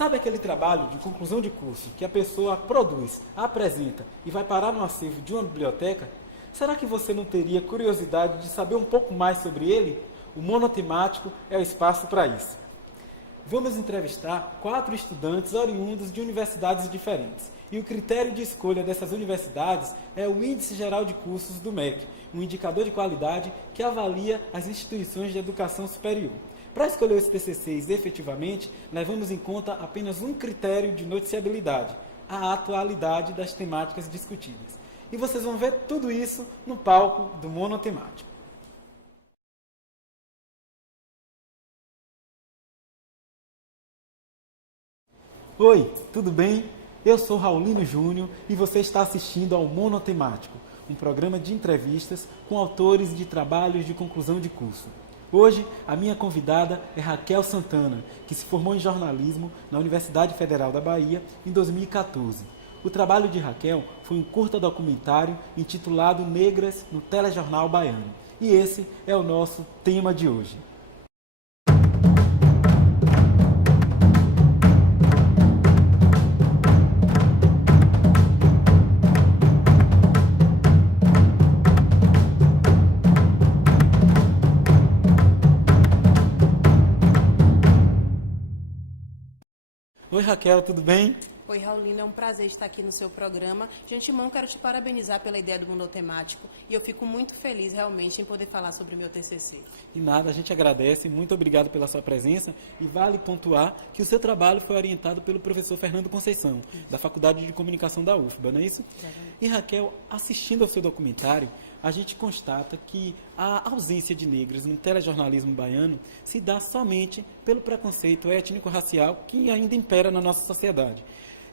Sabe aquele trabalho de conclusão de curso que a pessoa produz, apresenta e vai parar no acervo de uma biblioteca? Será que você não teria curiosidade de saber um pouco mais sobre ele? O monotemático é o espaço para isso. Vamos entrevistar 4 estudantes oriundos de universidades diferentes. E o critério de escolha dessas universidades é o Índice Geral de Cursos do MEC, um indicador de qualidade que avalia as instituições de educação superior. Para escolher os TCCs efetivamente, levamos em conta apenas um critério de noticiabilidade, a atualidade das temáticas discutidas. E vocês vão ver tudo isso no palco do monotemático. Oi, tudo bem? Eu sou Raulino Júnior e você está assistindo ao Monotemático, um programa de entrevistas com autores de trabalhos de conclusão de curso. Hoje, a minha convidada é Raquel Santana, que se formou em jornalismo na Universidade Federal da Bahia em 2014. O trabalho de Raquel foi um curta documentário intitulado Negras no Telejornal Baiano. E esse é o nosso tema de hoje. Oi Raquel, tudo bem? Oi, Raulino, é um prazer estar aqui no seu programa. De antemão, quero te parabenizar pela ideia do monotemático e eu fico muito feliz realmente em poder falar sobre o meu TCC. De nada, a gente agradece, muito obrigado pela sua presença e vale pontuar que o seu trabalho foi orientado pelo professor Fernando Conceição, da Faculdade de Comunicação da UFBA, não é isso? E Raquel, assistindo ao seu documentário, a gente constata que a ausência de negros no telejornalismo baiano se dá somente pelo preconceito étnico-racial que ainda impera na nossa sociedade.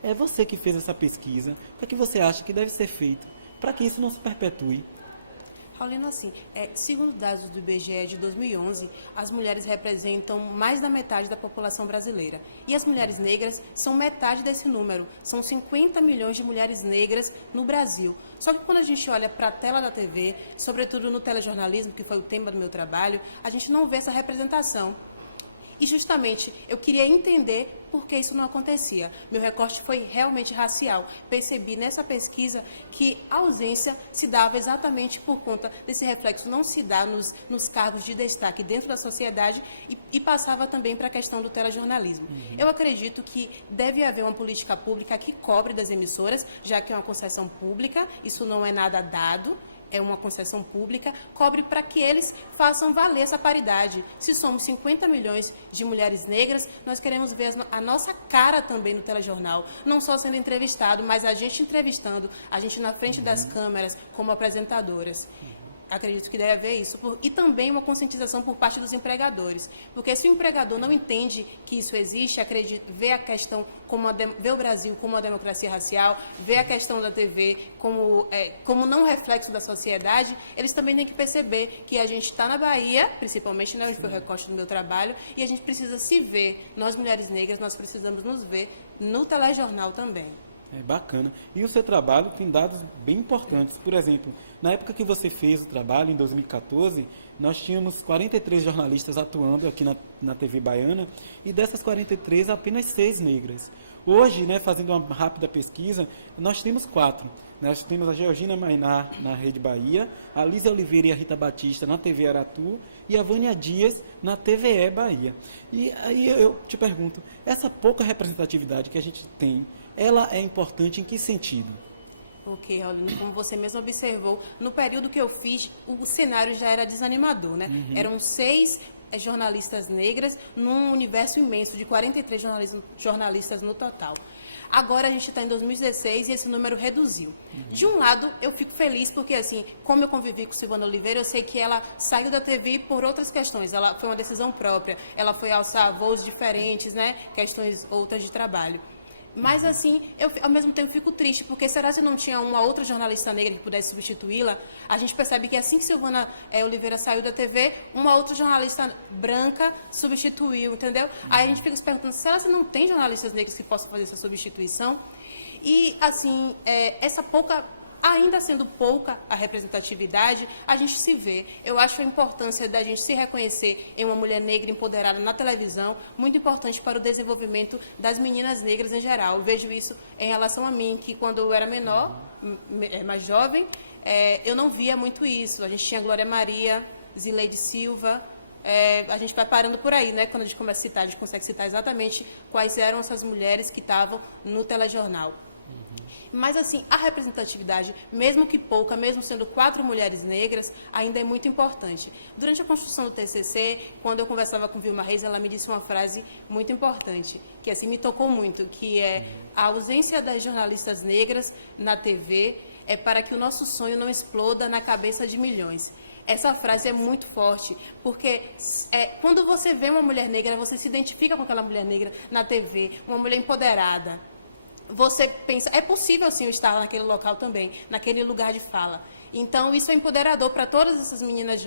É você que fez essa pesquisa, o que você acha que deve ser feito para que isso não se perpetue? Raulino, assim, segundo dados do IBGE de 2011, as mulheres representam mais da metade da população brasileira. E as mulheres negras são metade desse número. São 50 milhões de mulheres negras no Brasil. Só que quando a gente olha para a tela da TV, sobretudo no telejornalismo, que foi o tema do meu trabalho, a gente não vê essa representação. E justamente eu queria entender por que isso não acontecia. Meu recorte foi realmente racial. Percebi nessa pesquisa que a ausência se dava exatamente por conta desse reflexo não se dar nos cargos de destaque dentro da sociedade e passava também para a questão do telejornalismo. Eu acredito que deve haver uma política pública que cobre das emissoras, já que é uma concessão pública, isso não é nada dado. É uma concessão pública, cobre para que eles façam valer essa paridade. Se somos 50 milhões de mulheres negras, nós queremos ver a nossa cara também no telejornal, não só sendo entrevistado, mas a gente entrevistando, a gente na frente das câmeras como apresentadoras. Acredito que deve haver isso. E também uma conscientização por parte dos empregadores. Porque se o empregador não entende que isso existe, vê a questão vê o Brasil como uma democracia racial, vê a questão da TV como não reflexo da sociedade, eles também têm que perceber que a gente está na Bahia, principalmente, né, onde foi o recorte do meu trabalho, e a gente precisa se ver. Nós, mulheres negras, nós precisamos nos ver no telejornal também. É bacana. E o seu trabalho tem dados bem importantes. Por exemplo, na época que você fez o trabalho, em 2014, nós tínhamos 43 jornalistas atuando aqui na TV baiana e dessas 43, apenas 6 negras. Hoje, né, fazendo uma rápida pesquisa, nós temos 4. Nós temos a Georgina Mainar na Rede Bahia, a Lísia Oliveira e a Rita Batista na TV Aratu e a Vânia Dias na TVE Bahia. E aí eu te pergunto, essa pouca representatividade que a gente tem, ela é importante em que sentido? Ok, Raulino, como você mesmo observou, no período que eu fiz, o cenário já era desanimador, né? Eram 6 jornalistas negras num universo imenso de 43 jornalistas no total. Agora a gente está em 2016 e esse número reduziu. De um lado, eu fico feliz porque, assim, como eu convivi com Silvana Oliveira, eu sei que ela saiu da TV por outras questões. Ela foi uma decisão própria. Ela foi alçar voos diferentes, né? Questões outras de trabalho. Mas, assim, eu ao mesmo tempo fico triste, porque será que não tinha uma outra jornalista negra que pudesse substituí-la? A gente percebe que assim que Silvana Oliveira saiu da TV, uma outra jornalista branca substituiu, entendeu? Aí a gente fica se perguntando, será que não tem jornalistas negros que possam fazer essa substituição? E, assim, essa pouca ainda sendo pouca a representatividade, a gente se vê. Eu acho a importância da gente se reconhecer em uma mulher negra empoderada na televisão muito importante para o desenvolvimento das meninas negras em geral. Eu vejo isso em relação a mim, que quando eu era menor, mais jovem, eu não via muito isso. A gente tinha Glória Maria, Zileide Silva, a gente vai parando por aí, né? Quando a gente começa a citar, a gente consegue citar exatamente quais eram essas mulheres que estavam no telejornal. Mas, assim, a representatividade, mesmo que pouca, mesmo sendo 4 mulheres negras, ainda é muito importante. Durante a construção do TCC, quando eu conversava com Vilma Reis, ela me disse uma frase muito importante, que, assim, me tocou muito, que é: a ausência das jornalistas negras na TV é para que o nosso sonho não exploda na cabeça de milhões. Essa frase é muito forte, porque quando você vê uma mulher negra, você se identifica com aquela mulher negra na TV, uma mulher empoderada. Você pensa, é possível sim eu estar naquele local também, naquele lugar de fala. Então, isso é empoderador para todas essas meninas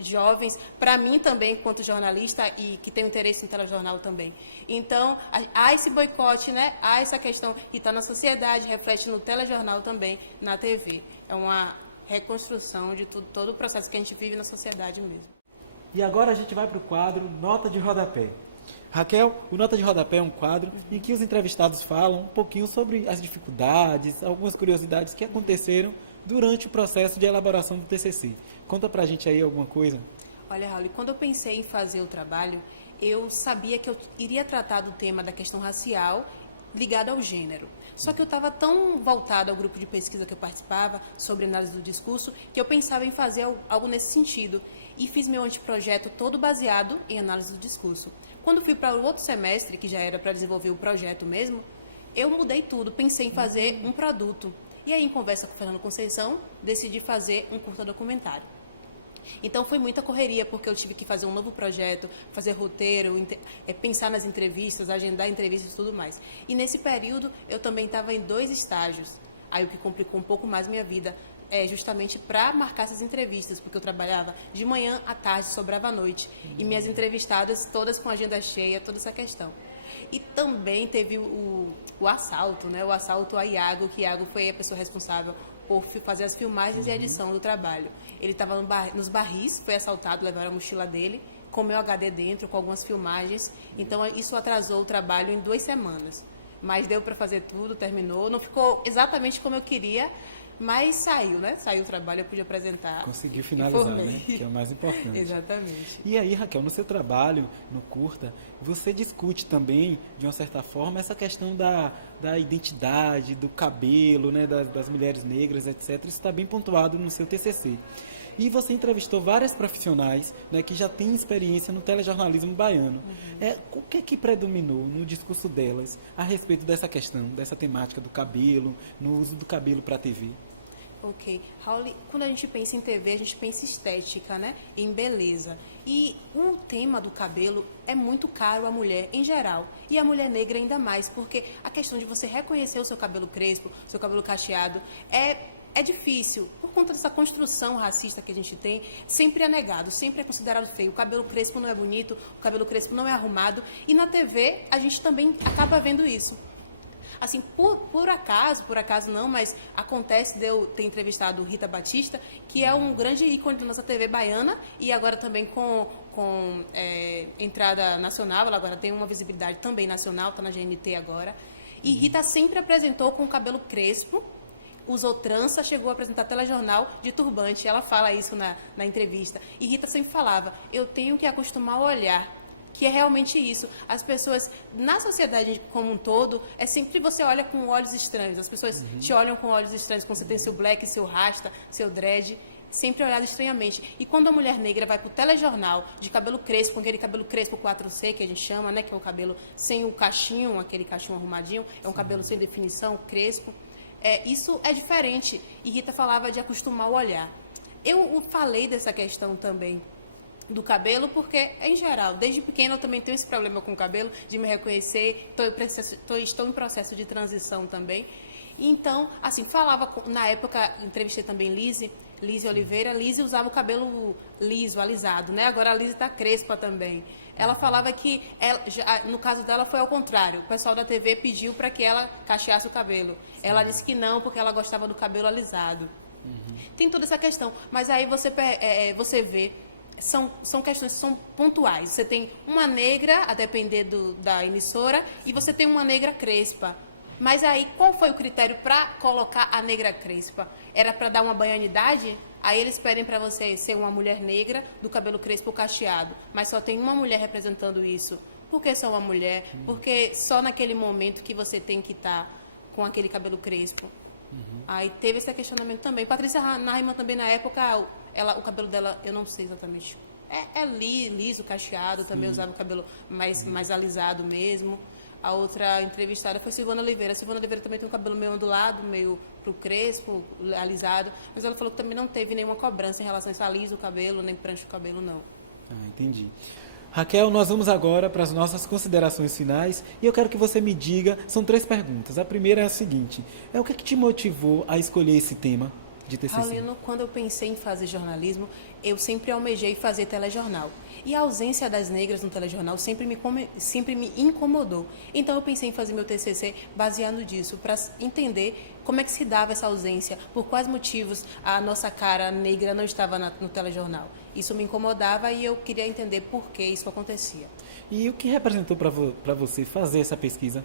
jovens, para mim também, enquanto jornalista, e que tenho interesse em telejornal também. Então, há esse boicote, né? Há essa questão que está na sociedade, reflete no telejornal também, na TV. É uma reconstrução de todo o processo que a gente vive na sociedade mesmo. E agora a gente vai para o quadro Nota de Rodapé. Raquel, o Nota de Rodapé é um quadro em que os entrevistados falam um pouquinho sobre as dificuldades, algumas curiosidades que aconteceram durante o processo de elaboração do TCC. Conta pra gente aí alguma coisa. Olha, Raul, quando eu pensei em fazer o trabalho, eu sabia que eu iria tratar do tema da questão racial ligado ao gênero. Só que eu estava tão voltada ao grupo de pesquisa que eu participava sobre análise do discurso que eu pensava em fazer algo nesse sentido. E fiz meu anteprojeto todo baseado em análise do discurso. Quando fui para o outro semestre, que já era para desenvolver o projeto mesmo, eu mudei tudo, pensei em fazer um produto. E aí, em conversa com o Fernando Conceição, decidi fazer um curta documentário. Então, foi muita correria, porque eu tive que fazer um novo projeto, fazer roteiro, pensar nas entrevistas, agendar entrevistas e tudo mais. E nesse período, eu também estava em 2 estágios. Aí, o que complicou um pouco mais minha vida justamente para marcar essas entrevistas, porque eu trabalhava de manhã à tarde, sobrava à noite. E minhas entrevistadas, todas com agenda cheia, toda essa questão. E também teve o assalto, né? O assalto a Iago, que Iago foi a pessoa responsável por fazer as filmagens e a edição do trabalho. Ele estava nos barris, foi assaltado, levaram a mochila dele, com meu HD dentro, com algumas filmagens. Então, isso atrasou o trabalho em 2 semanas. Mas deu para fazer tudo, terminou. Não ficou exatamente como eu queria, mas saiu, né? Saiu o trabalho, eu pude apresentar. Conseguiu finalizar, né? Que é o mais importante. Exatamente. E aí, Raquel, no seu trabalho, no curta, você discute também, de uma certa forma, essa questão da identidade, do cabelo, né? Das mulheres negras, etc. Isso está bem pontuado no seu TCC. E você entrevistou várias profissionais, né, que já têm experiência no telejornalismo baiano. O que é que predominou no discurso delas a respeito dessa questão, dessa temática do cabelo, no uso do cabelo para a TV? Ok. Raul, quando a gente pensa em TV, a gente pensa em estética, né? Em beleza. E o tema do cabelo é muito caro à mulher em geral. E à mulher negra ainda mais, porque a questão de você reconhecer o seu cabelo crespo, seu cabelo cacheado, é difícil. Por conta dessa construção racista que a gente tem, sempre é negado, sempre é considerado feio. O cabelo crespo não é bonito, o cabelo crespo não é arrumado. E na TV, a gente também acaba vendo isso. Assim, por acaso não, mas acontece de eu ter entrevistado Rita Batista, que é um grande ícone da nossa TV baiana, e agora também com entrada nacional, ela agora tem uma visibilidade também nacional, está na GNT agora. E Rita sempre apresentou com o cabelo crespo, usou trança, chegou a apresentar telejornal de turbante. Ela fala isso na entrevista. E Rita sempre falava, eu tenho que acostumar o olhar, que é realmente isso. As pessoas, na sociedade como um todo, sempre você olha com olhos estranhos. As pessoas te olham com olhos estranhos quando você tem seu black, seu rasta, seu dread, sempre olhado estranhamente. E quando a mulher negra vai para o telejornal de cabelo crespo, aquele cabelo crespo 4C que a gente chama, né, que é o cabelo sem o cachinho, aquele cachinho arrumadinho, é um cabelo sem definição, crespo. Isso é diferente. E Rita falava de acostumar o olhar. Eu falei dessa questão também do cabelo, porque, em geral, desde pequena eu também tenho esse problema com o cabelo, de me reconhecer, estou em processo de transição também. Então, assim, falava, na época, entrevistei também Lise Oliveira. Lise usava o cabelo liso, alisado, né? Agora a Lise está crespa também. Ela falava que, no caso dela, foi ao contrário. O pessoal da TV pediu para que ela cacheasse o cabelo. Sim. Ela disse que não, porque ela gostava do cabelo alisado. Tem toda essa questão. Mas aí você vê, são questões que são pontuais. Você tem uma negra, a depender da emissora, e você tem uma negra crespa. Mas aí, qual foi o critério para colocar a negra crespa? Era para dar uma baianidade? Aí eles pedem para você ser uma mulher negra do cabelo crespo ou cacheado, mas só tem uma mulher representando isso. Por que só uma mulher? Porque só naquele momento que você tem que estar com aquele cabelo crespo. Aí teve esse questionamento também. Patrícia Naima também, na época, o cabelo dela, eu não sei exatamente, liso, cacheado, também usava o cabelo mais alisado mesmo. A outra entrevistada foi Silvana Oliveira. A Silvana Oliveira também tem um cabelo meio ondulado, meio pro crespo, alisado. Mas ela falou que também não teve nenhuma cobrança em relação a isso, alisa o cabelo, nem prancha o cabelo, não. Entendi. Raquel, nós vamos agora para as nossas considerações finais e eu quero que você me diga, são 3 perguntas. A primeira é a seguinte, o que te motivou a escolher esse tema de TCC? Paulino, quando eu pensei em fazer jornalismo, eu sempre almejei fazer telejornal. E a ausência das negras no telejornal sempre me incomodou. Então eu pensei em fazer meu TCC baseado nisso, para entender como é que se dava essa ausência, por quais motivos a nossa cara negra não estava no telejornal. Isso me incomodava e eu queria entender por que isso acontecia. E o que representou para você fazer essa pesquisa?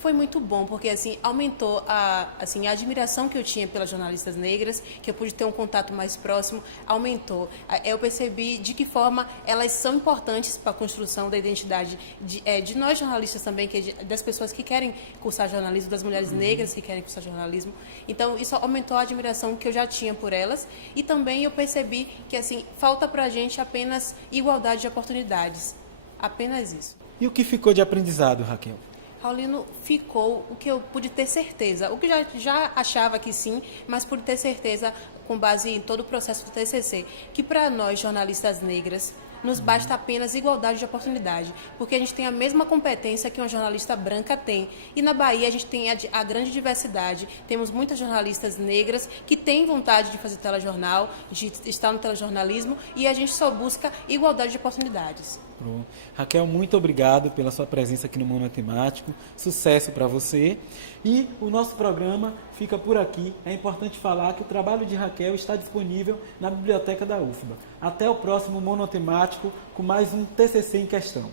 Foi muito bom, porque assim, aumentou a admiração que eu tinha pelas jornalistas negras, que eu pude ter um contato mais próximo, aumentou. Eu percebi de que forma elas são importantes para a construção da identidade de nós jornalistas também, das pessoas que querem cursar jornalismo, das mulheres negras que querem cursar jornalismo. Então, isso aumentou a admiração que eu já tinha por elas. E também eu percebi que assim, falta para a gente apenas igualdade de oportunidades. Apenas isso. E o que ficou de aprendizado, Raquel? Paulino, ficou o que eu pude ter certeza, o que já achava que sim, mas pude ter certeza com base em todo o processo do TCC, que para nós jornalistas negras nos basta apenas igualdade de oportunidade, porque a gente tem a mesma competência que uma jornalista branca tem. E na Bahia a gente tem a grande diversidade, temos muitas jornalistas negras que têm vontade de fazer telejornal, de estar no telejornalismo, e a gente só busca igualdade de oportunidades. Pronto. Raquel, muito obrigado pela sua presença aqui no Mundo Temático. Sucesso para você. E o nosso programa fica por aqui. É importante falar que o trabalho de Raquel está disponível na biblioteca da UFBA. Até o próximo Monotemático com mais um TCC em questão.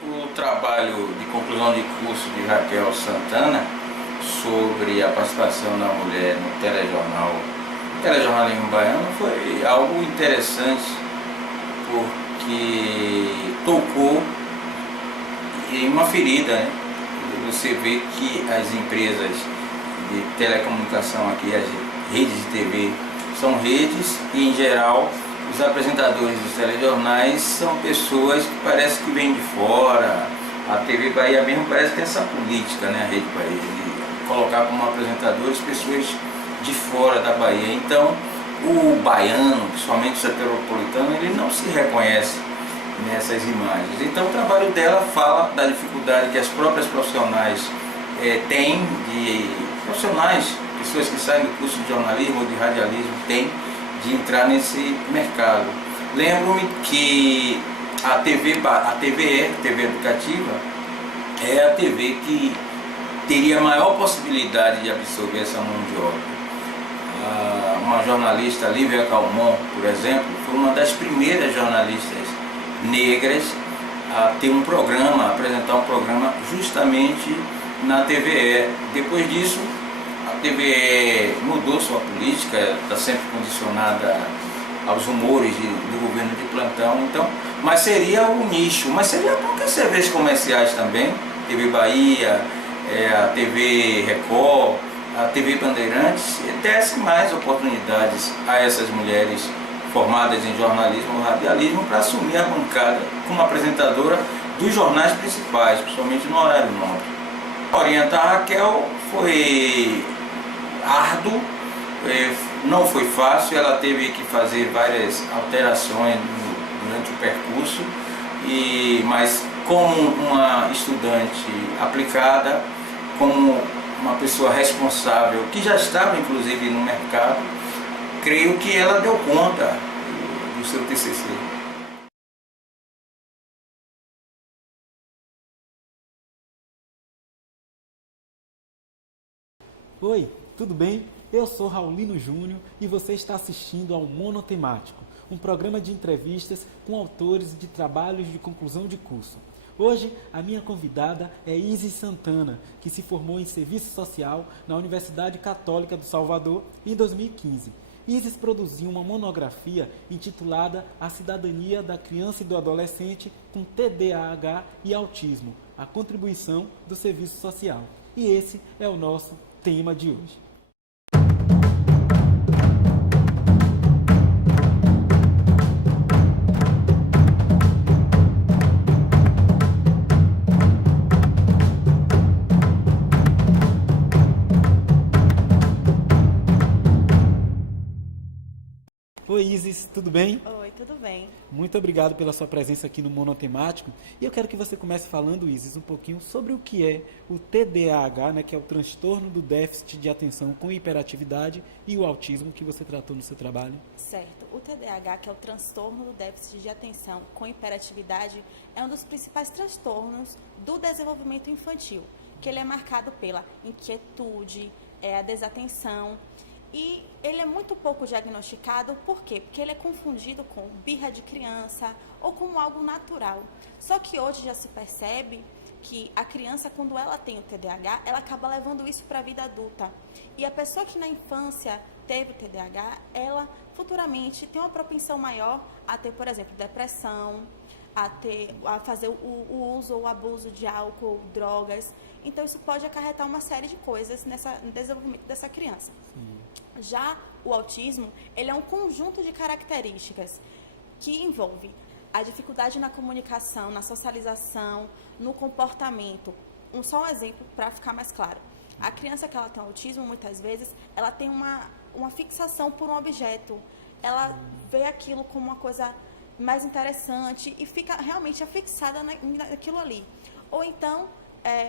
O trabalho de conclusão de curso de Raquel Santana sobre a participação da mulher no telejornal telejornalismo baiano foi algo interessante, porque tocou em uma ferida, né? Você vê que as empresas de telecomunicação aqui, as redes de TV, são redes e, em geral, os apresentadores dos telejornais são pessoas que parece que vêm de fora. A TV Bahia mesmo parece que tem essa política, né? A Rede Bahia, de colocar como apresentadores pessoas de fora da Bahia. Então, o baiano, principalmente o soteropolitano, ele não se reconhece nessas imagens. Então, o trabalho dela fala da dificuldade que as próprias profissionais têm, pessoas que saem do curso de jornalismo ou de radialismo, têm de entrar nesse mercado. Lembro-me que a TV educativa, é a TV que teria maior possibilidade de absorver essa mão de obra. Uma jornalista, Lívia Calmon, por exemplo, foi uma das primeiras jornalistas negras a ter um programa, a apresentar um programa justamente na TVE. Depois disso, a TVE mudou sua política, está sempre condicionada aos rumores do governo de plantão, então, mas seria um nicho, mas seria bom que as TVs comerciais também, TV Bahia, a TV Record, a TV Bandeirantes, desse mais oportunidades a essas mulheres formadas em jornalismo ou radialismo para assumir a bancada como apresentadora dos jornais principais, principalmente no horário nobre. Orientar a Raquel foi árduo, não foi fácil, ela teve que fazer várias alterações durante o percurso, mas como uma estudante aplicada, como uma pessoa responsável, que já estava inclusive no mercado, creio que ela deu conta do seu TCC. Oi, tudo bem? Eu sou Raulino Júnior e você está assistindo ao Monotemático, um programa de entrevistas com autores de trabalhos de conclusão de curso. Hoje, a minha convidada é Isis Santana, que se formou em Serviço Social na Universidade Católica do Salvador em 2015. Isis produziu uma monografia intitulada A Cidadania da Criança e do Adolescente com TDAH e Autismo, a contribuição do Serviço Social. E esse é o nosso tema de hoje. Oi Isis, tudo bem? Oi, tudo bem? Muito obrigado pela sua presença aqui no Monotemático. E eu quero que você comece falando, Isis, um pouquinho sobre o que é o TDAH, né, que é o transtorno do déficit de atenção com hiperatividade, e o autismo que você tratou no seu trabalho. Certo. O TDAH, que é o transtorno do déficit de atenção com hiperatividade, é um dos principais transtornos do desenvolvimento infantil, que ele é marcado pela inquietude, a desatenção. E ele é muito pouco diagnosticado, por quê? Porque ele é confundido com birra de criança ou como algo natural. Só que hoje já se percebe que a criança, quando ela tem o TDAH, ela acaba levando isso para a vida adulta. E a pessoa que na infância teve o TDAH, ela futuramente tem uma propensão maior a ter, por exemplo, depressão, a fazer o uso ou o abuso de álcool, drogas. Então, isso pode acarretar uma série de coisas no desenvolvimento dessa criança. Sim. Já o autismo, ele é um conjunto de características que envolve a dificuldade na comunicação, na socialização, no comportamento. Só um exemplo para ficar mais claro. A criança que ela tem autismo, muitas vezes, ela tem uma fixação por um objeto. Ela vê aquilo como uma coisa mais interessante e fica realmente afixada naquilo ali. Ou então,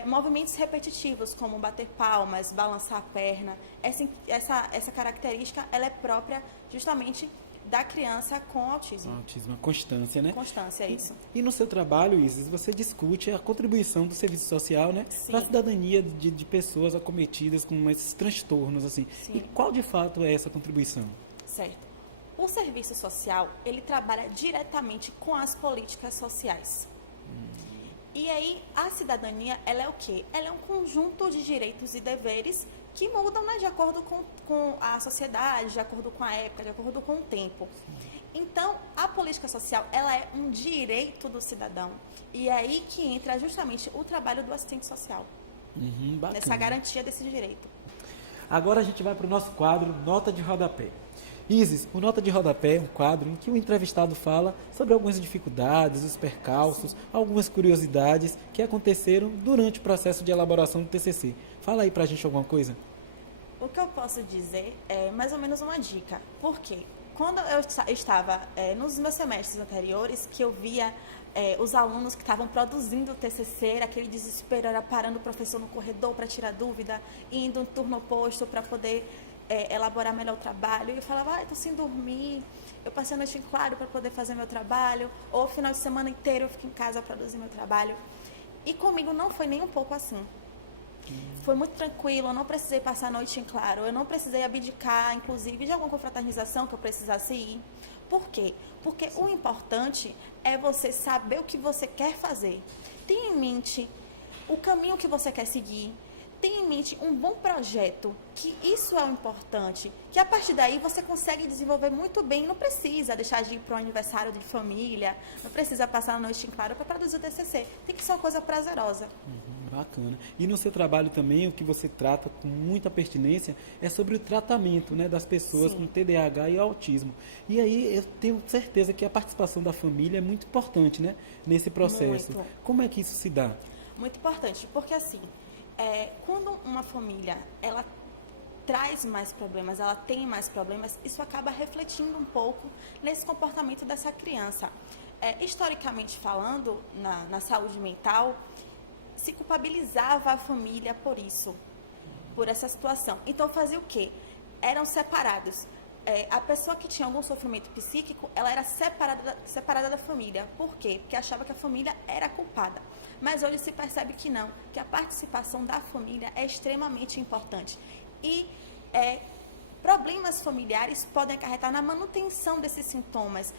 movimentos repetitivos, como bater palmas, balançar a perna. Essa característica, ela é própria justamente da criança com autismo. Autismo, a constância, né? Constância, é isso. E no seu trabalho, Isis, você discute a contribuição do serviço social, né, para a cidadania de pessoas acometidas com esses transtornos, assim. Sim. E qual de fato é essa contribuição? Certo. O serviço social, ele trabalha diretamente com as políticas sociais. E aí, a cidadania, ela é o quê? Ela é um conjunto de direitos e deveres que mudam, né, de acordo com a sociedade, de acordo com a época, de acordo com o tempo. Então, a política social, ela é um direito do cidadão. E é aí que entra justamente o trabalho do assistente social. Bacana. Nessa garantia desse direito. Agora a gente vai para o nosso quadro Nota de Rodapé. Isis, o Nota de Rodapé é um quadro em que o entrevistado fala sobre algumas dificuldades, os percalços, algumas curiosidades que aconteceram durante o processo de elaboração do TCC. Fala aí pra gente alguma coisa. O que eu posso dizer é mais ou menos uma dica. Por quê? Quando eu estava nos meus semestres anteriores, que eu via os alunos que estavam produzindo o TCC, aquele desespero, era parando o professor no corredor para tirar dúvida, indo no turno oposto para poder elaborar melhor o trabalho. E eu falava, estou sem dormir, eu passei a noite em claro para poder fazer meu trabalho, ou o final de semana inteiro eu fico em casa produzindo meu trabalho. E comigo não foi nem um pouco assim. Foi muito tranquilo, eu não precisei passar a noite em claro, eu não precisei abdicar, inclusive, de alguma confraternização que eu precisasse ir. Por quê? Porque o importante é você saber o que você quer fazer. Tenha em mente o caminho que você quer seguir. Tenha em mente um bom projeto, que isso é o importante. Que a partir daí você consegue desenvolver muito bem. Não precisa deixar de ir para um aniversário de família, não precisa passar a noite em claro para produzir o TCC. Tem que ser uma coisa prazerosa. Bacana. E no seu trabalho também, o que você trata com muita pertinência é sobre o tratamento, né, das pessoas com TDAH e autismo. E aí eu tenho certeza que a participação da família é muito importante, né, nesse processo. Muito. Como é que isso se dá? Muito importante, porque assim, quando uma família, ela traz mais problemas, ela tem mais problemas, isso acaba refletindo um pouco nesse comportamento dessa criança. Historicamente falando, na saúde mental, se culpabilizava a família por isso, por essa situação. Então fazia o quê? Eram separados. a pessoa que tinha algum sofrimento psíquico, ela era separada da família. Por quê? Porque achava que a família era culpada. Mas hoje se percebe que não, que a participação da família é extremamente importante. E problemas familiares podem acarretar na manutenção desses sintomas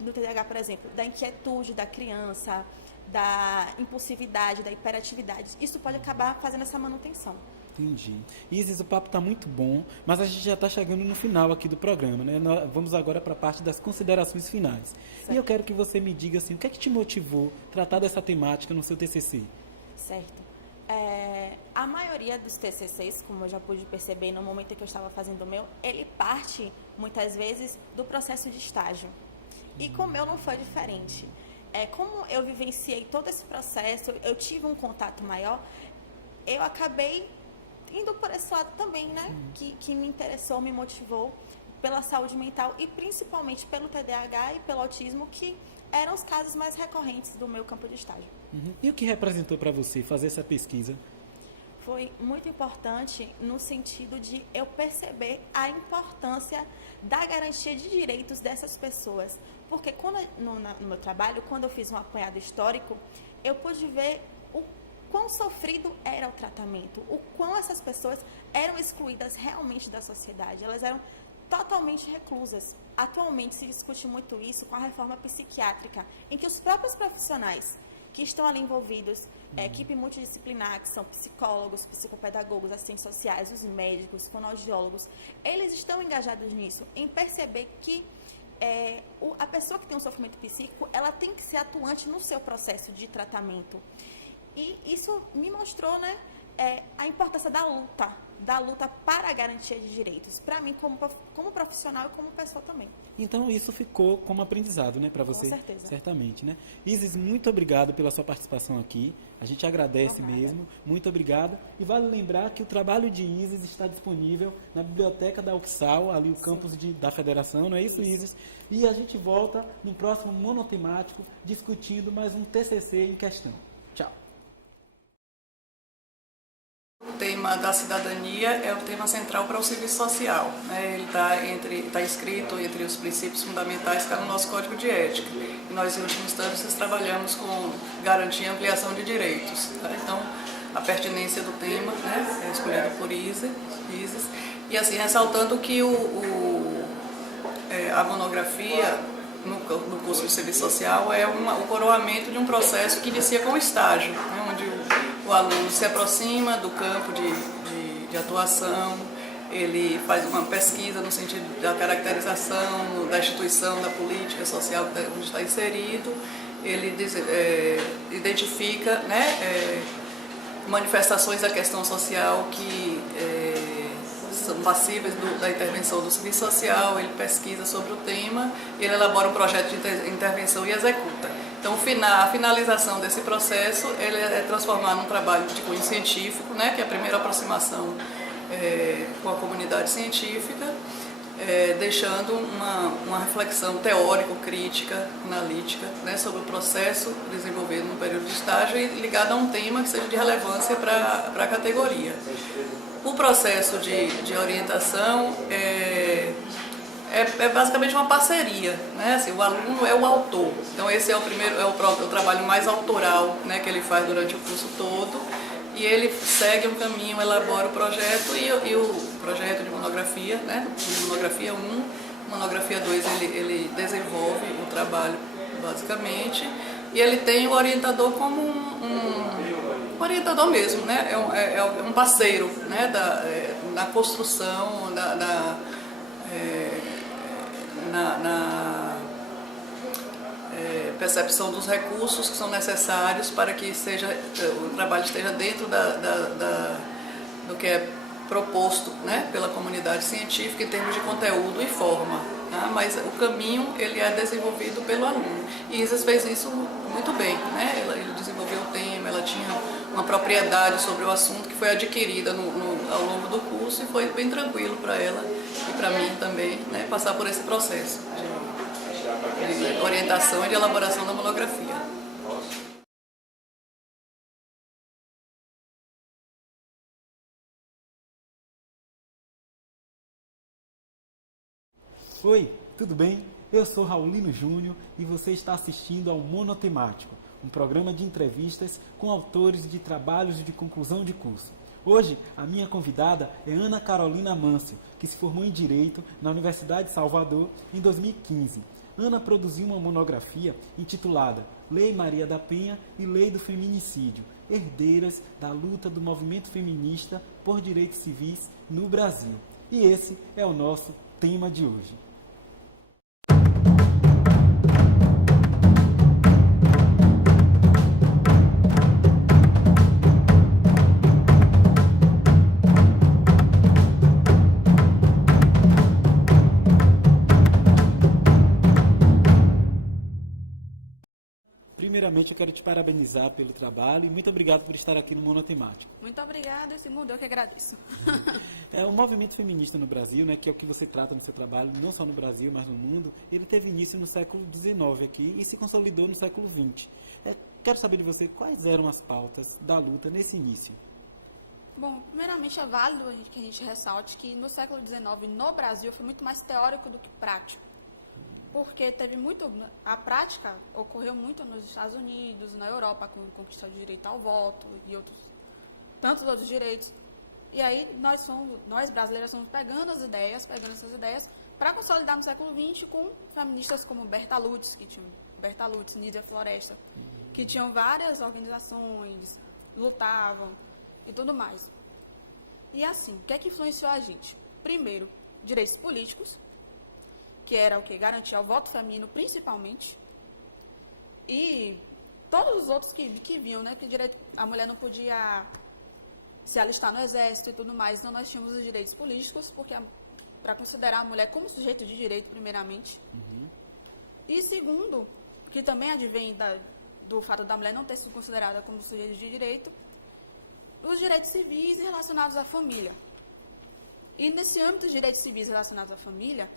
do TDAH, por exemplo, da inquietude da criança, da impulsividade, da hiperatividade. Isso pode acabar fazendo essa manutenção. Entendi. Isis, o papo está muito bom, mas a gente já está chegando no final aqui do programa, né? Vamos agora para a parte das considerações finais. Certo. E eu quero que você me diga assim, o que é que te motivou a tratar dessa temática no seu TCC? Certo. A maioria dos TCCs, como eu já pude perceber no momento em que eu estava fazendo o meu, ele parte, muitas vezes, do processo de estágio. E com o meu não foi diferente. Como eu vivenciei todo esse processo, eu tive um contato maior, eu acabei indo por esse lado também, né? Que me interessou, me motivou pela saúde mental e principalmente pelo TDAH e pelo autismo, que eram os casos mais recorrentes do meu campo de estágio. E o que representou para você fazer essa pesquisa? Foi muito importante no sentido de eu perceber a importância da garantia de direitos dessas pessoas. Porque no meu trabalho, quando eu fiz um apanhado histórico, eu pude ver o quão sofrido era o tratamento, o quão essas pessoas eram excluídas realmente da sociedade, elas eram totalmente reclusas. Atualmente se discute muito isso com a reforma psiquiátrica, em que os próprios profissionais que estão ali envolvidos, equipe multidisciplinar, que são psicólogos, psicopedagogos, assistentes sociais, os médicos, fonoaudiólogos, eles estão engajados nisso, em perceber que a pessoa que tem um sofrimento psíquico, ela tem que ser atuante no seu processo de tratamento. E isso me mostrou, né, a importância da luta para a garantia de direitos, para mim como profissional e como pessoa também. Então isso ficou como aprendizado, né, para você? Com certeza. Certamente, né? Isis, muito obrigado pela sua participação aqui. A gente agradece mesmo. Muito obrigado. E vale lembrar que o trabalho de Isis está disponível na biblioteca da UFSAL, ali o campus da Federação, não é isso, Isis? E a gente volta no próximo monotemático discutindo mais um TCC em questão. Tchau. O tema da cidadania é o tema central para o serviço social, né? Ele está inscrito entre os princípios fundamentais que está no nosso Código de Ética. E nós, em última instância, trabalhamos com garantia e ampliação de direitos. Tá? Então, a pertinência do tema, né, é escolhida por Isis. E assim, ressaltando que a monografia no curso de serviço social é o coroamento de um processo que inicia com o estágio, né, onde o aluno se aproxima do campo de atuação, ele faz uma pesquisa no sentido da caracterização da instituição, da política social onde está inserido, ele identifica, né, manifestações da questão social que são passíveis da intervenção do serviço social, ele pesquisa sobre o tema, ele elabora um projeto de intervenção e executa. Então, a finalização desse processo ele é transformar num trabalho de cunho científico, né, que é a primeira aproximação com a comunidade científica, deixando uma reflexão teórico-crítica, analítica, né, sobre o processo desenvolvido no período de estágio e ligado a um tema que seja de relevância para a categoria. O processo de orientação é basicamente uma parceria, né? Assim, o aluno é o autor, então esse é o trabalho mais autoral, né, que ele faz durante o curso todo, e ele segue um caminho, elabora o projeto e o projeto de monografia, né? Monografia 1, monografia 2 ele desenvolve o trabalho basicamente, e ele tem o orientador como um orientador mesmo, né? É um parceiro, né, na construção, na percepção dos recursos que são necessários para que o trabalho esteja dentro do que é proposto, né, pela comunidade científica em termos de conteúdo e forma. Tá? Mas o caminho ele é desenvolvido pelo aluno. E Isis fez isso muito bem, né? Ele desenvolveu o tema, ela tinha uma propriedade sobre o assunto que foi adquirida ao longo do curso e foi bem tranquilo para ela e para mim também, né, passar por esse processo de orientação e de elaboração da monografia. Oi, tudo bem? Eu sou Raulino Júnior e você está assistindo ao Monotemático, um programa de entrevistas com autores de trabalhos de conclusão de curso. Hoje, a minha convidada é Ana Carolina Mâncio, que se formou em Direito na Universidade de Salvador em 2015. Ana produziu uma monografia intitulada Lei Maria da Penha e Lei do Feminicídio, herdeiras da luta do movimento feminista por direitos civis no Brasil. E esse é o nosso tema de hoje. Primeiramente, eu quero te parabenizar pelo trabalho e muito obrigado por estar aqui no Monotemático. Muito obrigada, segundo, eu que agradeço. O movimento feminista no Brasil, né, que é o que você trata no seu trabalho, não só no Brasil, mas no mundo, ele teve início no século XIX aqui e se consolidou no século XX. Quero saber de você quais eram as pautas da luta nesse início. Bom, primeiramente é válido que a gente ressalte que no século XIX, no Brasil, foi muito mais teórico do que prático. Porque teve muito, a prática ocorreu muito nos Estados Unidos, na Europa, com a conquista do direito ao voto e tantos outros direitos. E aí nós brasileiros estamos pegando essas ideias para consolidar no século XX com feministas como Berta Lutz, Nídia Floresta, que tinham várias organizações, lutavam e tudo mais. E assim, o que é que influenciou a gente? Primeiro, direitos políticos, que era o que? Garantia o voto feminino principalmente, e todos os outros que vinham, né? Que direito, a mulher não podia se alistar no exército e tudo mais, então nós tínhamos os direitos políticos, porque para considerar a mulher como sujeito de direito, primeiramente, e segundo, que também advém do fato da mulher não ter sido considerada como sujeito de direito, os direitos civis relacionados à família. E nesse âmbito dos direitos civis relacionados à família,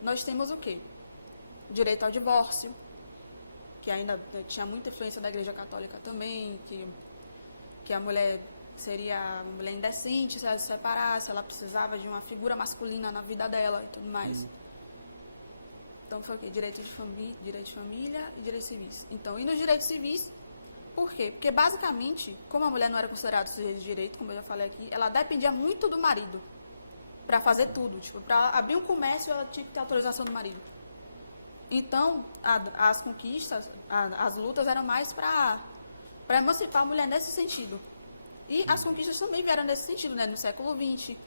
nós temos o quê? O direito ao divórcio, que ainda tinha muita influência da Igreja Católica também, que a mulher seria uma mulher indecente se ela se separasse, ela precisava de uma figura masculina na vida dela e tudo mais. Então foi o quê? Direito de família e direitos civis. Então, e nos direitos civis, por quê? Porque basicamente, como a mulher não era considerada sujeito de direito, como eu já falei aqui, ela dependia muito do marido para fazer tudo. Tipo, para abrir um comércio, ela tinha que ter autorização do marido. Então, as conquistas, as lutas eram mais para emancipar a mulher nesse sentido. E as conquistas também vieram nesse sentido, né? No século XX,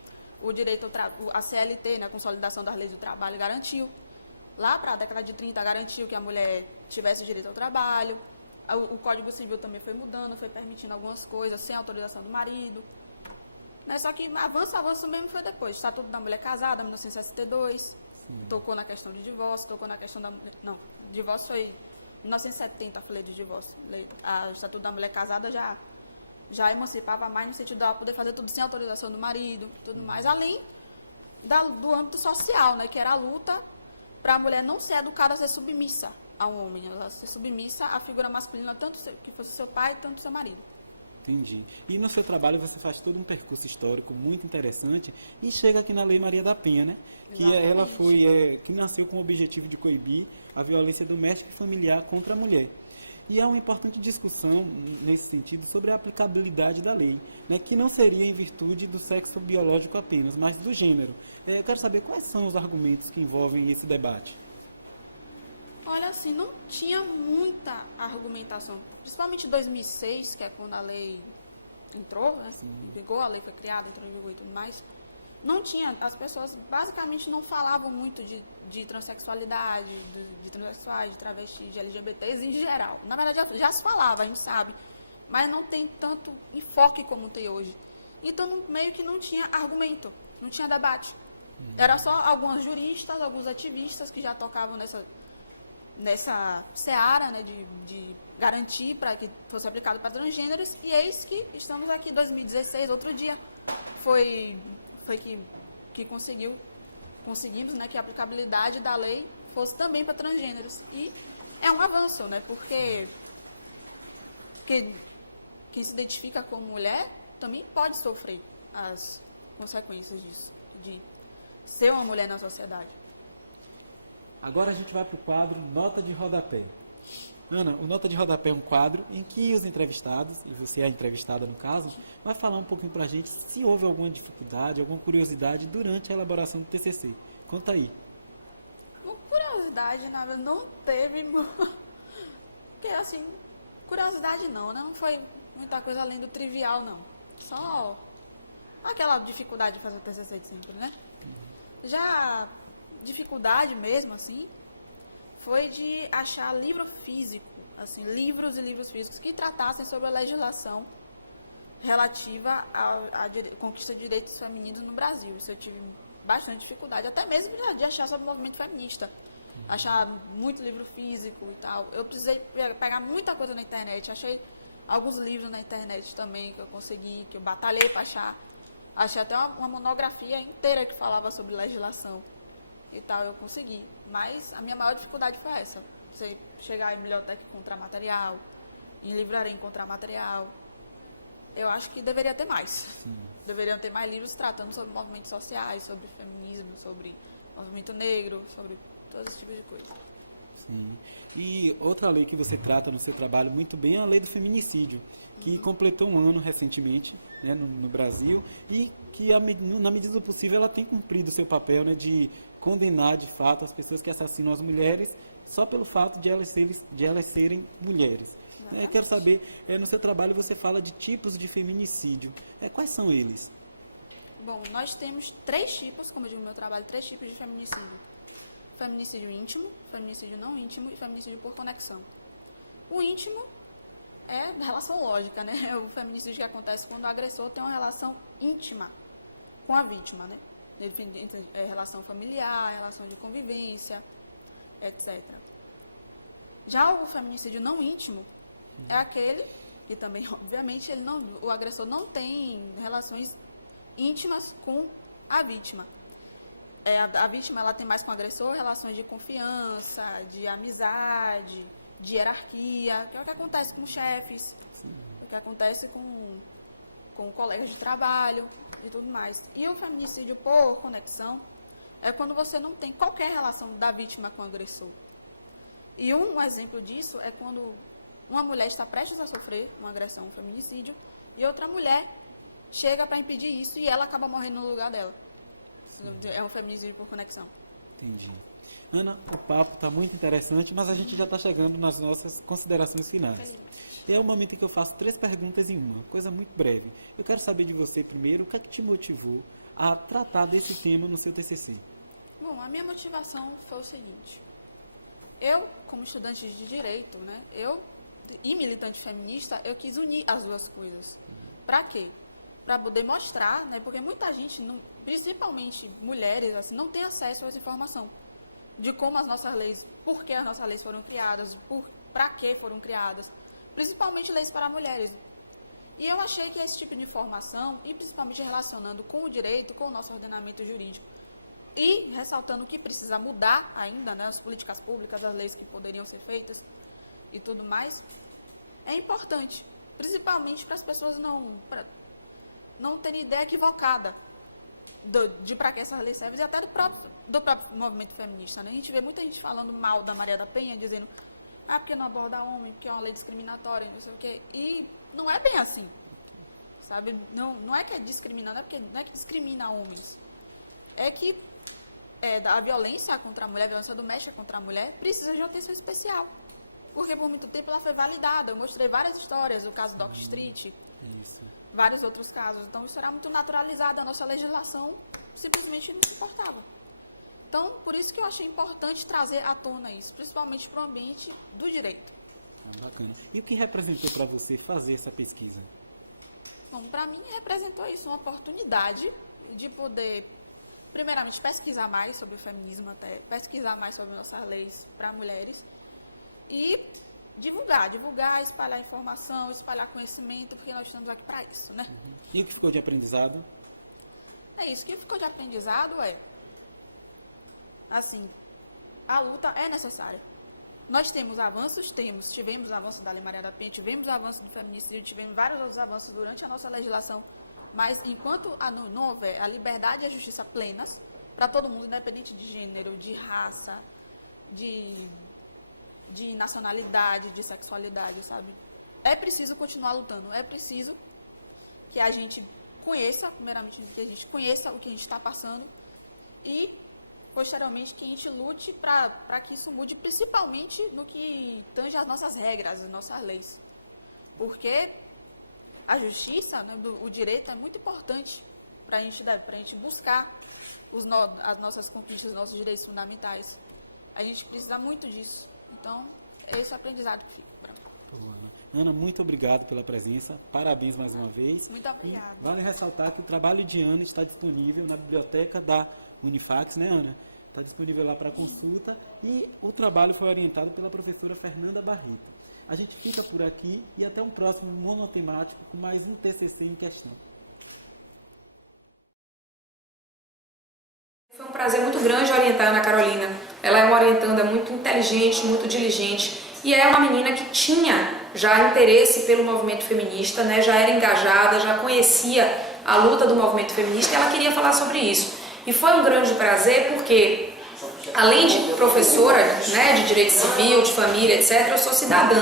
o direito, a CLT, né? A Consolidação das Leis do Trabalho, garantiu. Lá para a década de 30, garantiu que a mulher tivesse direito ao trabalho. O Código Civil também foi mudando, foi permitindo algumas coisas sem autorização do marido. Né? Só que avanço mesmo foi depois. Estatuto da Mulher Casada, 1962, tocou na questão de divórcio, tocou na questão da... Não, divórcio foi 1970, a lei de divórcio. O Estatuto da Mulher Casada já emancipava mais no sentido de ela poder fazer tudo sem autorização do marido, tudo mais. Além do âmbito social, né? Que era a luta para a mulher não ser educada a ser submissa ao homem, ela ser submissa à figura masculina, tanto que fosse seu pai, tanto seu marido. Entendi. E no seu trabalho você faz todo um percurso histórico muito interessante e chega aqui na Lei Maria da Penha, né? Que nasceu com o objetivo de coibir a violência doméstica e familiar contra a mulher. E há uma importante discussão nesse sentido sobre a aplicabilidade da lei, né? Que não seria em virtude do sexo biológico apenas, mas do gênero. Eu quero saber quais são os argumentos que envolvem esse debate. Olha, assim, não tinha muita argumentação. Principalmente em 2006, que é quando a lei entrou, né, vigor, a lei foi criada, entrou em vigor e tudo mais. Não tinha, as pessoas basicamente não falavam muito de transexualidade, de transexuais, de travestis, de LGBTs em geral. Na verdade, já se falava, a gente sabe, mas não tem tanto enfoque como tem hoje. Então, meio que não tinha argumento, não tinha debate. Era só alguns juristas, alguns ativistas que já tocavam nessa seara, né, de garantir para que fosse aplicado para transgêneros, e eis que estamos aqui em 2016, outro dia, foi que conseguimos, né, que a aplicabilidade da lei fosse também para transgêneros, e é um avanço, né, porque quem se identifica como mulher também pode sofrer as consequências disso, de ser uma mulher na sociedade. Agora a gente vai para o quadro Nota de Rodapé. Ana, o Nota de Rodapé é um quadro em que os entrevistados, e você é a entrevistada no caso, vai falar um pouquinho para a gente se houve alguma dificuldade, alguma curiosidade durante a elaboração do TCC. Conta aí. Bom, curiosidade, na verdade, não teve. Porque, assim, curiosidade não, né? Não foi muita coisa além do trivial, não. Só aquela dificuldade de fazer o TCC de sempre, né? Já dificuldade mesmo, assim, foi de achar livro físico, assim, livros e livros físicos que tratassem sobre a legislação relativa à conquista de direitos femininos no Brasil. Isso eu tive bastante dificuldade, até mesmo de achar sobre o movimento feminista. Achar muito livro físico e tal. Eu precisei pegar muita coisa na internet. Achei alguns livros na internet também que eu consegui, que eu batalhei para achar. Achei até uma monografia inteira que falava sobre legislação e tal, eu consegui. Mas a minha maior dificuldade foi essa. Você chegar em biblioteca e encontrar material, em livraria encontrar material. Eu acho que deveria ter mais. Sim. Deveriam ter mais livros tratando sobre movimentos sociais, sobre feminismo, sobre movimento negro, sobre todo esse tipo de coisa. Sim. E outra lei que você trata no seu trabalho muito bem é a lei do feminicídio, que completou um ano recentemente, né, no Brasil, e que, na medida do possível, ela tem cumprido o seu papel, né, de condenar, de fato, as pessoas que assassinam as mulheres só pelo fato de elas serem mulheres. Quero saber, no seu trabalho você fala de tipos de feminicídio. Quais são eles? Bom, nós temos 3 tipos, como eu digo no meu trabalho, 3 tipos de feminicídio. Feminicídio íntimo, feminicídio não íntimo e feminicídio por conexão. O íntimo é relação lógica, né? É o feminicídio que acontece quando o agressor tem uma relação íntima com a vítima, né? Relação familiar, relação de convivência, etc. Já o feminicídio não íntimo é aquele que também, obviamente, o agressor não tem relações íntimas com a vítima. A vítima ela tem mais com o agressor relações de confiança, de amizade, de hierarquia, que é o que acontece com chefes, o que acontece com colegas de trabalho e tudo mais. E o feminicídio por conexão é quando você não tem qualquer relação da vítima com o agressor. E um exemplo disso é quando uma mulher está prestes a sofrer uma agressão, um feminicídio, e outra mulher chega para impedir isso e ela acaba morrendo no lugar dela. É um feminicídio por conexão. Entendi. Ana, o papo está muito interessante, mas a gente já está chegando nas nossas considerações finais. E é o momento em que eu faço 3 perguntas em uma, coisa muito breve. Eu quero saber de você primeiro, o que é que te motivou a tratar desse tema no seu TCC? Bom, a minha motivação foi o seguinte. Eu, como estudante de Direito, né, e militante feminista, eu quis unir as duas coisas. Para quê? Para poder mostrar, né, porque muita gente, principalmente mulheres, assim, não tem acesso a essa informação de como as nossas leis, por que as nossas leis foram criadas, para que foram criadas, principalmente leis para mulheres. E eu achei que esse tipo de informação, e principalmente relacionando com o direito, com o nosso ordenamento jurídico, e ressaltando que precisa mudar ainda, né, as políticas públicas, as leis que poderiam ser feitas e tudo mais, é importante, principalmente para as pessoas não terem ideia equivocada de para que essas leis servem, e até do próprio movimento feminista. Né? A gente vê muita gente falando mal da Maria da Penha, dizendo porque não aborda homem, porque é uma lei discriminatória, não sei o quê. E não é bem assim, sabe? Não é que é discriminado, não é que discrimina homens. É que a violência contra a mulher, a violência doméstica contra a mulher, precisa de uma atenção especial. Porque por muito tempo ela foi validada. Eu mostrei várias histórias, o caso do Dock Street, vários outros casos. Então isso era muito naturalizado, a nossa legislação simplesmente não se importava. Então, por isso que eu achei importante trazer à tona isso, principalmente para o ambiente do direito. Bacana. E o que representou para você fazer essa pesquisa? Bom, para mim representou isso, uma oportunidade de poder, primeiramente, pesquisar mais sobre o feminismo, pesquisar mais sobre nossas leis para mulheres e divulgar, espalhar informação, espalhar conhecimento, porque nós estamos aqui para isso, né? E o que ficou de aprendizado? É isso, o que ficou de aprendizado assim, a luta é necessária. Nós temos avanços, tivemos avanços da Lei Maria da Penha, tivemos avanços do feminicídio, tivemos vários outros avanços durante a nossa legislação, mas enquanto não houver a liberdade e a justiça plenas para todo mundo, independente de gênero, de raça, de nacionalidade, de sexualidade, sabe? É preciso continuar lutando, é preciso que a gente conheça, primeiramente, que a gente conheça o que a gente está passando e, posteriormente, que a gente lute para que isso mude, principalmente no que tange as nossas regras, as nossas leis. Porque a justiça, né, o direito é muito importante para a gente buscar as nossas conquistas, os nossos direitos fundamentais. A gente precisa muito disso. Então, é esse aprendizado que fica para mim. Ana, muito obrigado pela presença. Parabéns mais uma vez. Muito obrigada. E vale ressaltar que o trabalho de Ana está disponível na biblioteca da Unifax, né, Ana? Está disponível lá para consulta e o trabalho foi orientado pela professora Fernanda Barreto. A gente fica por aqui e até um próximo monotemático com mais um TCC em questão. Foi um prazer muito grande orientar a Ana Carolina. Ela é uma orientanda muito inteligente, muito diligente e é uma menina que tinha já interesse pelo movimento feminista, né? Já era engajada, já conhecia a luta do movimento feminista e ela queria falar sobre isso. E foi um grande prazer porque, além de professora, né, de direito civil, de família, etc., eu sou cidadã.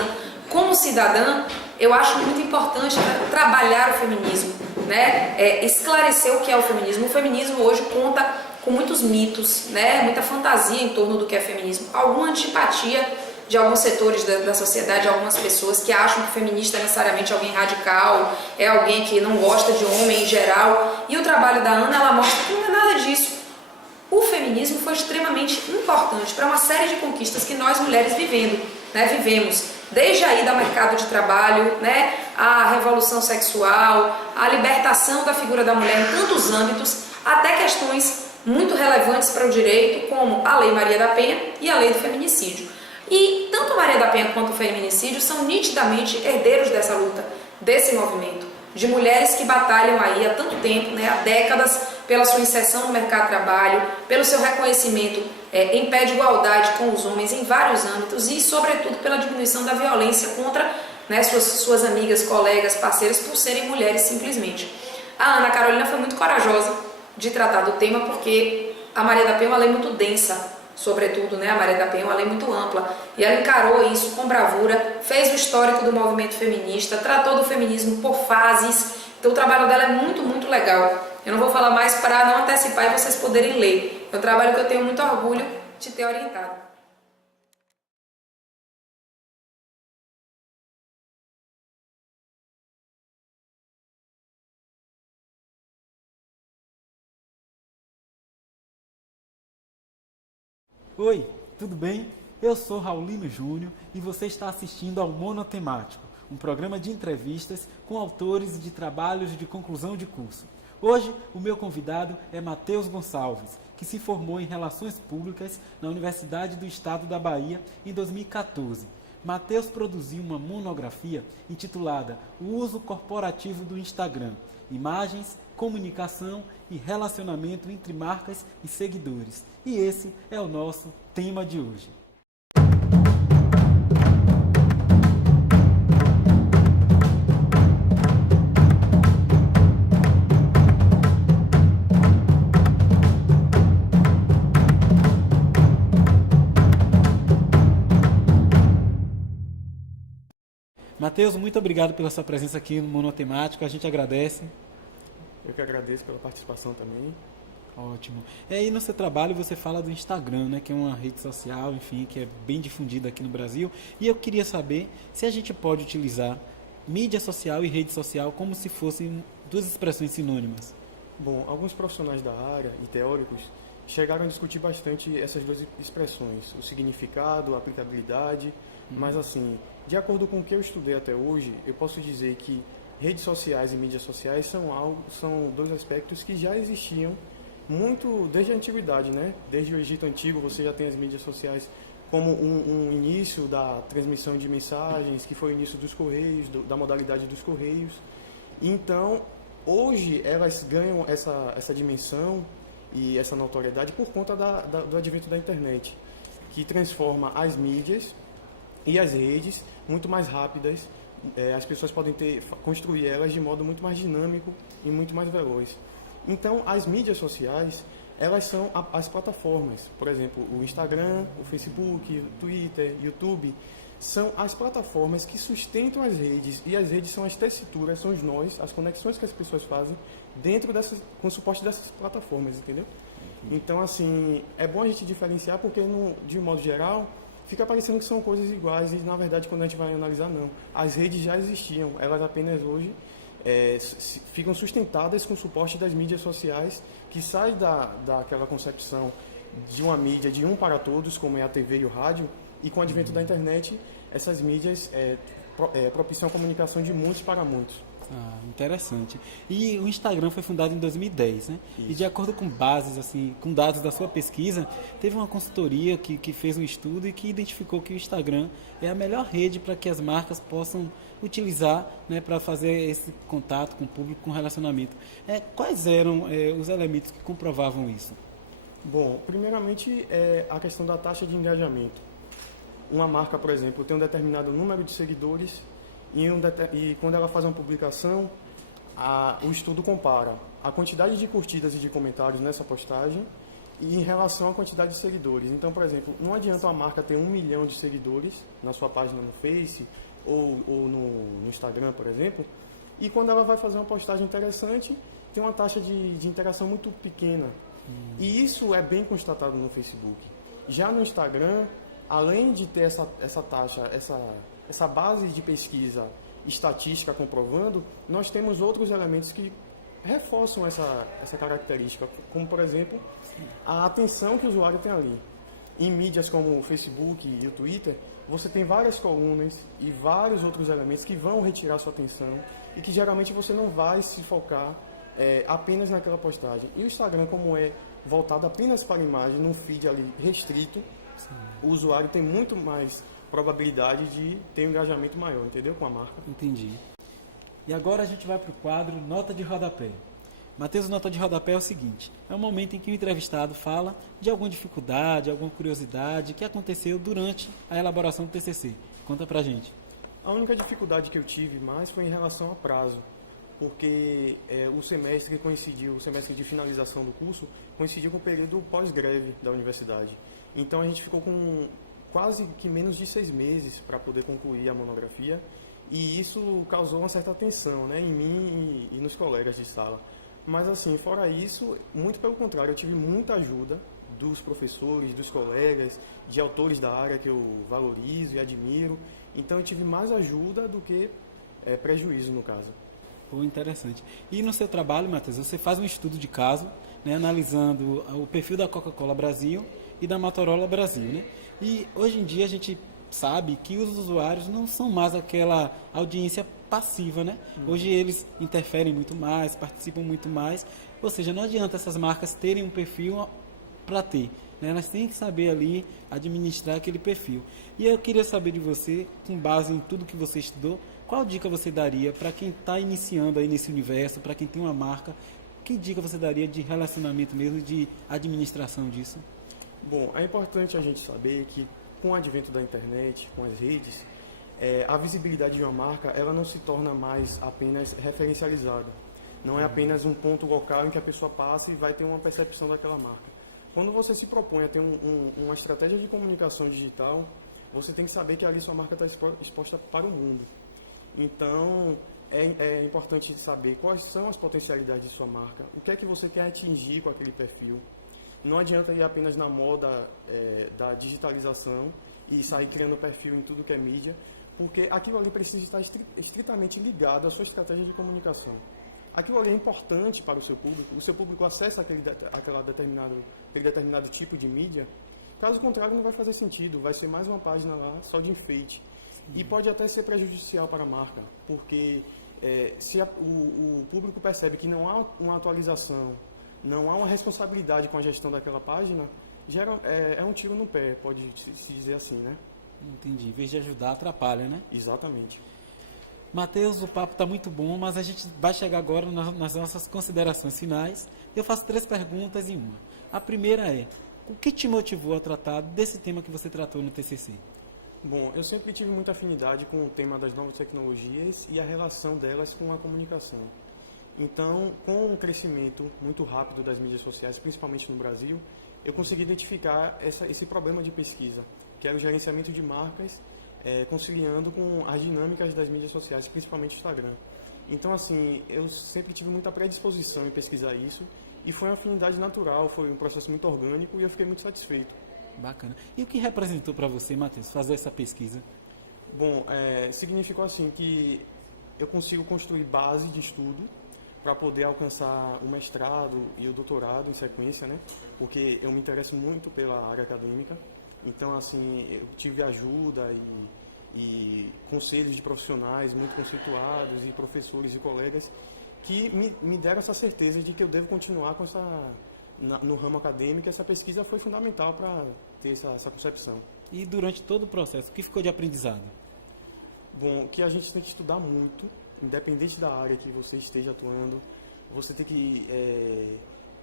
Como cidadã, eu acho muito importante trabalhar o feminismo, né? Esclarecer o que é o feminismo. O feminismo hoje conta com muitos mitos, né? Muita fantasia em torno do que é feminismo. Alguma antipatia de alguns setores da sociedade, algumas pessoas que acham que feminista é necessariamente alguém radical, é alguém que não gosta de homem em geral. E o trabalho da Ana, ela mostra que não é nada disso. O feminismo foi extremamente importante para uma série de conquistas que nós mulheres vivemos. Desde a ida ao mercado de trabalho, né, a revolução sexual, a libertação da figura da mulher em tantos âmbitos, até questões muito relevantes para o direito, como a Lei Maria da Penha e a Lei do Feminicídio. E tanto Maria da Penha quanto o feminicídio são nitidamente herdeiros dessa luta, desse movimento, de mulheres que batalham aí há tanto tempo, né, há décadas, pela sua inserção no mercado de trabalho, pelo seu reconhecimento em pé de igualdade com os homens em vários âmbitos e, sobretudo, pela diminuição da violência contra, né, suas amigas, colegas, parceiras, por serem mulheres simplesmente. A Ana Carolina foi muito corajosa de tratar do tema porque a Maria da Penha é uma lei muito densa, sobretudo, né, a Maria da Penha é uma lei muito ampla, e ela encarou isso com bravura, fez o histórico do movimento feminista, tratou do feminismo por fases, então o trabalho dela é muito, muito legal. Eu não vou falar mais para não antecipar e vocês poderem ler. É um trabalho que eu tenho muito orgulho de ter orientado. Oi, tudo bem? Eu sou Raulino Júnior e você está assistindo ao Monotemático, um programa de entrevistas com autores de trabalhos de conclusão de curso. Hoje, o meu convidado é Matheus Gonçalves, que se formou em Relações Públicas na Universidade do Estado da Bahia em 2014. Matheus produziu uma monografia intitulada O Uso Corporativo do Instagram, Imagens, Comunicação e Relacionamento entre Marcas e Seguidores. E esse é o nosso tema de hoje. Matheus, muito obrigado pela sua presença aqui no Monotemático, a gente agradece. Eu que agradeço pela participação também. Ótimo. E aí no seu trabalho você fala do Instagram, né, que é uma rede social, enfim, que é bem difundida aqui no Brasil. E eu queria saber se a gente pode utilizar mídia social e rede social como se fossem duas expressões sinônimas. Bom, alguns profissionais da área e teóricos chegaram a discutir bastante essas duas expressões, o significado, a aplicabilidade, mas assim, de acordo com o que eu estudei até hoje, eu posso dizer que redes sociais e mídias sociais são dois aspectos que já existiam muito desde a antiguidade, né? Desde o Egito Antigo você já tem as mídias sociais como um início da transmissão de mensagens, que foi o início dos correios, da modalidade dos correios. Então, hoje elas ganham essa dimensão e essa notoriedade por conta do advento da internet, que transforma as mídias e as redes muito mais rápidas. As pessoas podem construir elas de modo muito mais dinâmico e muito mais veloz. Então, as mídias sociais, elas são as plataformas. Por exemplo, o Instagram, o Facebook, o Twitter, YouTube, são as plataformas que sustentam as redes, e as redes são as tessituras, são os nós, as conexões que as pessoas fazem dentro com o suporte dessas plataformas, entendeu? Então, assim, é bom a gente diferenciar porque, de um modo geral, fica parecendo que são coisas iguais e, na verdade, quando a gente vai analisar, não. As redes já existiam, elas apenas hoje ficam sustentadas com o suporte das mídias sociais, que sai daquela concepção de uma mídia de um para todos, como é a TV e o rádio, e com o advento da internet, essas mídias propiciam a comunicação de muitos para muitos. Interessante. E o Instagram foi fundado em 2010, né? Isso. E de acordo com bases, assim, com dados da sua pesquisa, teve uma consultoria que fez um estudo e que identificou que o Instagram é a melhor rede para que as marcas possam utilizar, né, para fazer esse contato com o público, com relacionamento. Quais eram os elementos que comprovavam isso? Bom, primeiramente a questão da taxa de engajamento. Uma marca, por exemplo, tem um determinado número de seguidores e quando ela faz uma publicação, o estudo compara a quantidade de curtidas e de comentários nessa postagem e em relação à quantidade de seguidores. Então, por exemplo, não adianta uma marca ter 1 milhão de seguidores na sua página no Face ou no Instagram, por exemplo, e quando ela vai fazer uma postagem interessante, tem uma taxa de interação muito pequena. E isso é bem constatado no Facebook. Já no Instagram, além de ter essa taxa, essa base de pesquisa estatística comprovando, nós temos outros elementos que reforçam essa característica, como, por exemplo, a atenção que o usuário tem ali. Em mídias como o Facebook e o Twitter, você tem várias colunas e vários outros elementos que vão retirar sua atenção e que geralmente você não vai se focar apenas naquela postagem. E o Instagram, como é voltado apenas para a imagem, num feed ali restrito, o usuário tem muito mais probabilidade de ter um engajamento maior, entendeu? Com a marca. Entendi. E agora a gente vai para o quadro Nota de Rodapé. Matheus, Nota de Rodapé é o seguinte: é um momento em que o entrevistado fala de alguma dificuldade, alguma curiosidade que aconteceu durante a elaboração do TCC. Conta pra gente. A única dificuldade que eu tive mais foi em relação a prazo, porque o semestre coincidiu, o semestre de finalização do curso coincidiu com o período pós-greve da universidade. Então a gente ficou com quase que menos de 6 meses para poder concluir a monografia, e isso causou uma certa tensão, né, em mim e nos colegas de sala. Mas assim, fora isso, muito pelo contrário, eu tive muita ajuda dos professores, dos colegas, de autores da área que eu valorizo e admiro. Então eu tive mais ajuda do que prejuízo no caso. Pô, interessante. E no seu trabalho, Matheus, você faz um estudo de caso, né, analisando o perfil da Coca-Cola Brasil e da Motorola Brasil, né? E hoje em dia a gente sabe que os usuários não são mais aquela audiência passiva, né? Hoje eles interferem muito mais, participam muito mais, ou seja, não adianta essas marcas terem um perfil para ter, né? Elas têm que saber ali administrar aquele perfil. E eu queria saber de você, com base em tudo que você estudou, qual dica você daria para quem está iniciando aí nesse universo, para quem tem uma marca, que dica você daria de relacionamento mesmo, de administração disso? Bom, é importante a gente saber que com o advento da internet, com as redes, a visibilidade de uma marca, ela não se torna mais apenas referencializada. Não é apenas um ponto local em que a pessoa passa e vai ter uma percepção daquela marca. Quando você se propõe a ter uma estratégia de comunicação digital, você tem que saber que ali sua marca está exposta para o mundo. Então, é importante saber quais são as potencialidades de sua marca, o que é que você quer atingir com aquele perfil. Não adianta ir apenas na moda da digitalização e sair criando perfil em tudo que é mídia, porque aquilo ali precisa estar estritamente ligado à sua estratégia de comunicação. Aquilo ali é importante para o seu público acessa aquele determinado tipo de mídia, caso contrário não vai fazer sentido, vai ser mais uma página lá só de enfeite. E pode até ser prejudicial para a marca, porque se o público percebe que não há uma atualização, não há uma responsabilidade com a gestão daquela página, é um tiro no pé, pode se dizer assim, né? Entendi. Em vez de ajudar, atrapalha, né? Exatamente. Matheus, o papo está muito bom, mas a gente vai chegar agora nas nossas considerações finais. Eu faço 3 perguntas em uma. A primeira é: o que te motivou a tratar desse tema que você tratou no TCC? Bom, eu sempre tive muita afinidade com o tema das novas tecnologias e a relação delas com a comunicação. Então, com o crescimento muito rápido das mídias sociais, principalmente no Brasil, eu consegui identificar esse problema de pesquisa, que era o gerenciamento de marcas, conciliando com as dinâmicas das mídias sociais, principalmente o Instagram. Então, assim, eu sempre tive muita predisposição em pesquisar isso, e foi uma afinidade natural, foi um processo muito orgânico, e eu fiquei muito satisfeito. Bacana. E o que representou para você, Matheus, fazer essa pesquisa? Bom, significou assim que eu consigo construir base de estudo para poder alcançar o mestrado e o doutorado em sequência, né? Porque eu me interesso muito pela área acadêmica. Então, assim, eu tive ajuda e conselhos de profissionais muito conceituados e professores e colegas que me deram essa certeza de que eu devo continuar com no ramo acadêmico. Essa pesquisa foi fundamental para ter essa concepção. E durante todo o processo, o que ficou de aprendizado? Bom, que a gente tem que estudar muito, independente da área que você esteja atuando, você tem que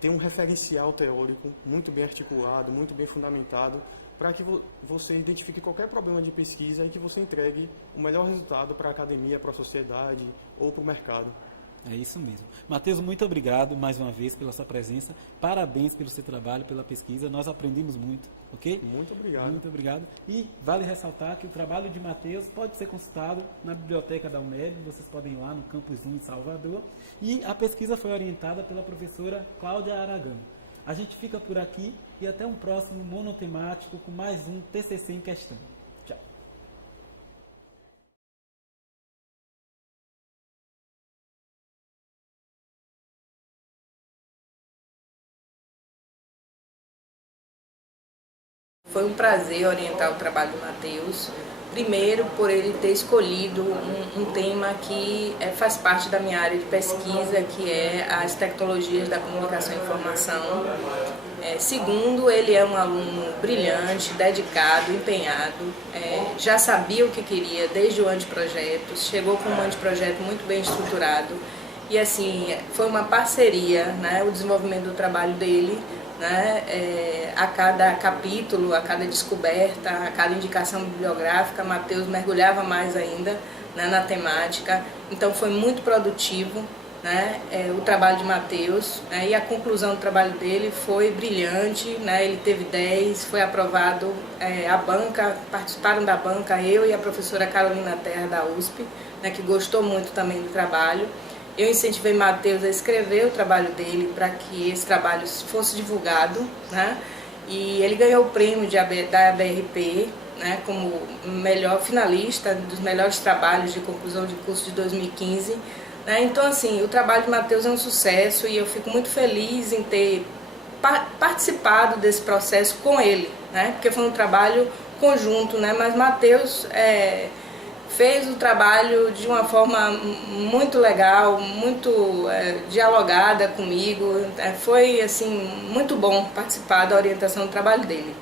ter um referencial teórico muito bem articulado, muito bem fundamentado, para que você identifique qualquer problema de pesquisa e que você entregue o melhor resultado para a academia, para a sociedade ou para o mercado. É isso mesmo. Matheus, muito obrigado mais uma vez pela sua presença. Parabéns pelo seu trabalho, pela pesquisa. Nós aprendemos muito, ok? Muito obrigado. Muito obrigado. E vale ressaltar que o trabalho de Matheus pode ser consultado na biblioteca da UNEB. Vocês podem ir lá no Campus 1 em Salvador. E a pesquisa foi orientada pela professora Cláudia Aragão. A gente fica por aqui e até um próximo monotemático com mais um TCC em questão. Tchau. Foi um prazer orientar o trabalho do Matheus, primeiro por ele ter escolhido um tema que faz parte da minha área de pesquisa, que é as tecnologias da comunicação e informação. Segundo, ele é um aluno brilhante, dedicado, empenhado, já sabia o que queria desde o anteprojeto, chegou com um anteprojeto muito bem estruturado e assim, foi uma parceria, né, o desenvolvimento do trabalho dele, né, a cada capítulo, a cada descoberta, a cada indicação bibliográfica, Matheus mergulhava mais ainda, né, na temática, então foi muito produtivo, né, o trabalho de Matheus, né, e a conclusão do trabalho dele foi brilhante, né, ele teve 10, foi aprovado, a banca, participaram da banca eu e a professora Carolina Terra da USP, né, que gostou muito também do trabalho. Eu incentivei Matheus a escrever o trabalho dele para que esse trabalho fosse divulgado, né? E ele ganhou o prêmio da ABRP, né, como melhor finalista dos melhores trabalhos de conclusão de curso de 2015. Né? Então, assim, o trabalho de Matheus é um sucesso e eu fico muito feliz em ter participado desse processo com ele, né? Porque foi um trabalho conjunto, né? Mas Matheus fez o trabalho de uma forma muito legal, muito dialogada comigo. Foi assim, muito bom participar da orientação do trabalho dele.